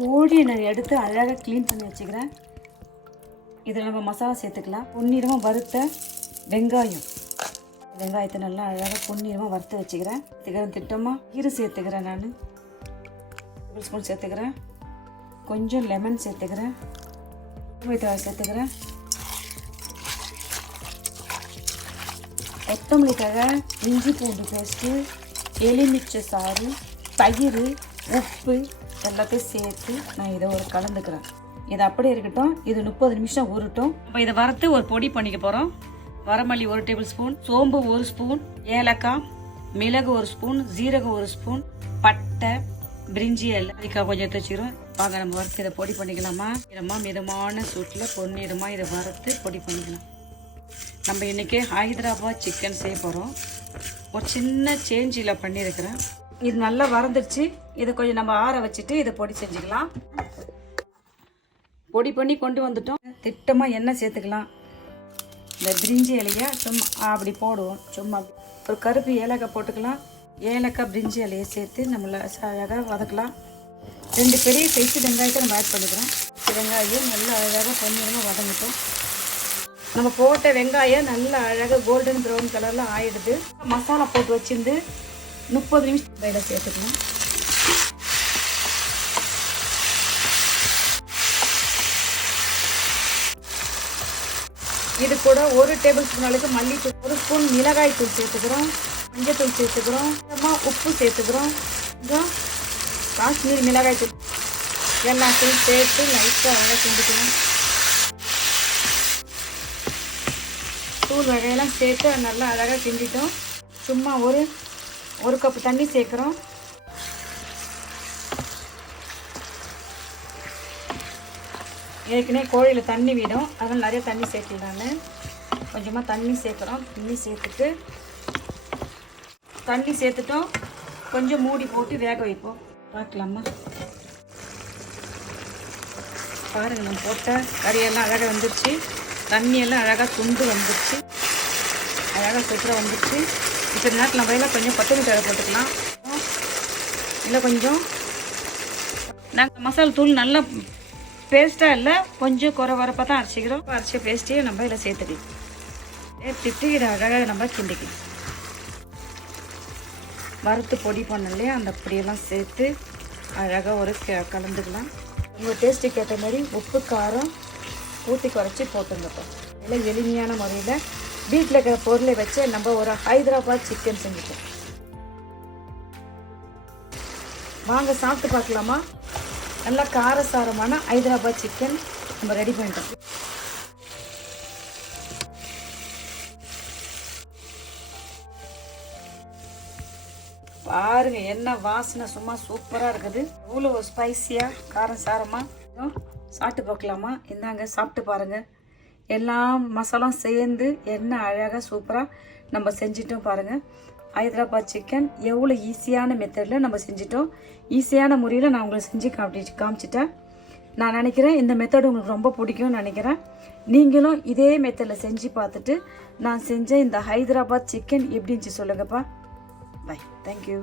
கோழியை நான் எடுத்து அழகாக க்ளீன் பண்ணி வச்சுக்கிறேன். இதில் நம்ம மசாலா சேர்த்துக்கலாம். பொன்னிறமாக வறுத்த வெங்காயத்தை நல்லா அழகாக பொன்னிறமாக வறுத்து வச்சுக்கிறேன். திட்டமாக கீரை சேர்த்துக்கிறேன். நான் 1 ஸ்பூன் சேர்த்துக்கிறேன். கொஞ்சம் லெமன் சேர்த்துக்கிறேன். தழை சேர்த்துக்கிறேன். கொத்தமல்லி தழை, இஞ்சி பூண்டு பேஸ்ட்டு, எலுமிச்சை சாறு, தயிர், உப்பு எல்லாத்தையும் சேர்த்து நான் இதை ஒரு கலந்துக்கிறேன். இது அப்படியே இருக்கட்டும். இது 30 நிமிஷம் ஊறட்டும். இப்போ இதை வறுத்து ஒரு பொடி பண்ணிக்க போகிறோம். வரமல்லி 1 டேபிள் ஸ்பூன், சோம்பு 1 ஸ்பூன், ஏலக்காய், மிளகு 1 ஸ்பூன், ஜீரகம் 1 ஸ்பூன், பட்டை, பிரிஞ்சி எல்லாம் அதுக்காக கொஞ்சம் எடுத்து வச்சுக்கிறோம். வாங்க நம்ம வறுத்து இதை பொடி பண்ணிக்கலாமா. மிதமான சூட்டில் பொன்னிறமாக இதை வறுத்து பொடி பண்ணிக்கலாம். நம்ம இன்றைக்கி ஹைதராபாத் சிக்கன் செய்ய போகிறோம். ஒரு சின்ன சேஞ்சில் பண்ணியிருக்கிறேன். இது நல்லா வறந்துடுச்சு. இதை கொஞ்சம் நம்ம ஆற வச்சுட்டு இதை பொடி செஞ்சுக்கலாம். பொடி பண்ணி கொண்டு வந்துட்டோம். திட்டமாக எண்ணெய் சேர்த்துக்கலாம். இந்த பிரிஞ்சி இலையை சும்மா அப்படி போடுவோம். சும்மா ஒரு கருப்பு ஏலக்காய் போட்டுக்கலாம். ஏலக்காய் பிரிஞ்சி இலையை சேர்த்து நம்மளை அழகாக வதக்கலாம். 2 பெரிய சைஸ் வெங்காயத்தை நம்ம ஆட் பண்ணிக்கிறோம். வெங்காயம் நல்லா அழகாக பொன்னிறமாக வதங்கிட்டோம். நம்ம போட்ட வெங்காயம் நல்லா அழகாக கோல்டன் ப்ரௌன் கலரில் ஆயிடுது. மசாலா போட்டு வச்சிருந்து 30 நிமிஷம் இதில் சேர்த்துக்கலாம். இது கூட 1 டேபிள் ஸ்பூன் அளவுக்கு மல்லித்தூள், 1 ஸ்பூன் மிளகாய் தூள் சேர்த்துக்கிறோம். மஞ்சத்தூள் சேர்த்துக்கிறோம். உப்பு சேர்த்துக்கிறோம். கொஞ்சம் காஷ்மீரி மிளகாய் தூள் எல்லாத்தையும் சேர்த்து லைட்டாக அழகாக செஞ்சுக்கணும். தூள் வகையெல்லாம் சேர்த்து நல்லா அழகாக கிண்டிட்டோம். சும்மா ஒரு கப்பு தண்ணி சேர்க்குறோம். ஏற்கனவே கோழியில் தண்ணி விடும். அதனால் நிறைய தண்ணி சேர்க்கலான்னு கொஞ்சமாக தண்ணி சேர்க்குறோம். தண்ணி சேர்த்துட்டோம். கொஞ்சம் மூடி போட்டு வேக வைப்போம். பார்க்கலாமா. பாருங்கள், நம்ம போட்ட கறியெல்லாம் அழகாக வந்துடுச்சு. தண்ணியெல்லாம் அழகாக துண்டு வந்துடுச்சு. அழகாக சூப்பராக வந்துடுச்சு. இப்போ இந்த நேரத்தில் நம்ம எல்லாம் கொஞ்சம் கொத்தமல்லி தழை போட்டுக்கலாம். இல்லை கொஞ்சம் நாங்கள் மசாலா தூள் நல்லா பேஸ்ட்டாக இல்லை, கொஞ்சம் குறப்பாக தான் அரைச்சிக்கிறோம். அரைச்ச பேஸ்ட்டையும் நம்ம இதில் சேர்த்துட்டு இதை அழகாக நம்ம கிண்டிக்கலாம். வறுத்து பொடி பண்ண இல்லையா, அந்த பொடியெல்லாம் சேர்த்து அழகாக ஒரு கலந்துக்கலாம். உங்கள் டேஸ்ட்டுக்கு ஏற்ற மாதிரி உப்பு காரம் ஊற்றி குறைச்சி போட்டுருந்தப்போ எல்லாம் எளிமையான முறையில் வீட்டில் இருக்கிற பொருளை வச்சு நம்ம ஒரு ஹைதராபாத் சிக்கன் செஞ்சுட்டோம். வாங்க சாப்பிட்டு பார்க்கலாமா. நல்லா காரசாரமான ஹைதராபாத் சிக்கன் நம்ம ரெடி பண்ணிட்டோம். பாருங்க, என்ன வாசனை, சும்மா சூப்பராக இருக்குது. இவ்வளோ ஸ்பைஸியாக காரசாரமாக சாப்பிட்டு பார்க்கலாமா. இந்தாங்க சாப்பிட்டு பாருங்கள். எல்லா மசாலாம் சேர்ந்து என்ன அழகாக சூப்பராக நம்ம செஞ்சிட்டோம். பாருங்கள், ஹைதராபாத் சிக்கன் எவ்வளோ ஈஸியான மெத்தடில் நம்ம செஞ்சிட்டோம். ஈஸியான முறையில் நான் உங்களுக்கு செஞ்சு காமிச்சிட்டேன். நான் நினைக்கிறேன் இந்த மெத்தட் உங்களுக்கு ரொம்ப பிடிக்கும்னு நினைக்கிறேன். நீங்களும் இதே மெத்தடில் செஞ்சு பார்த்துட்டு நான் செஞ்ச இந்த ஹைதராபாத் சிக்கன் எப்படி இருந்துச்சு சொல்லுங்கப்பா. பை. தேங்க்யூ.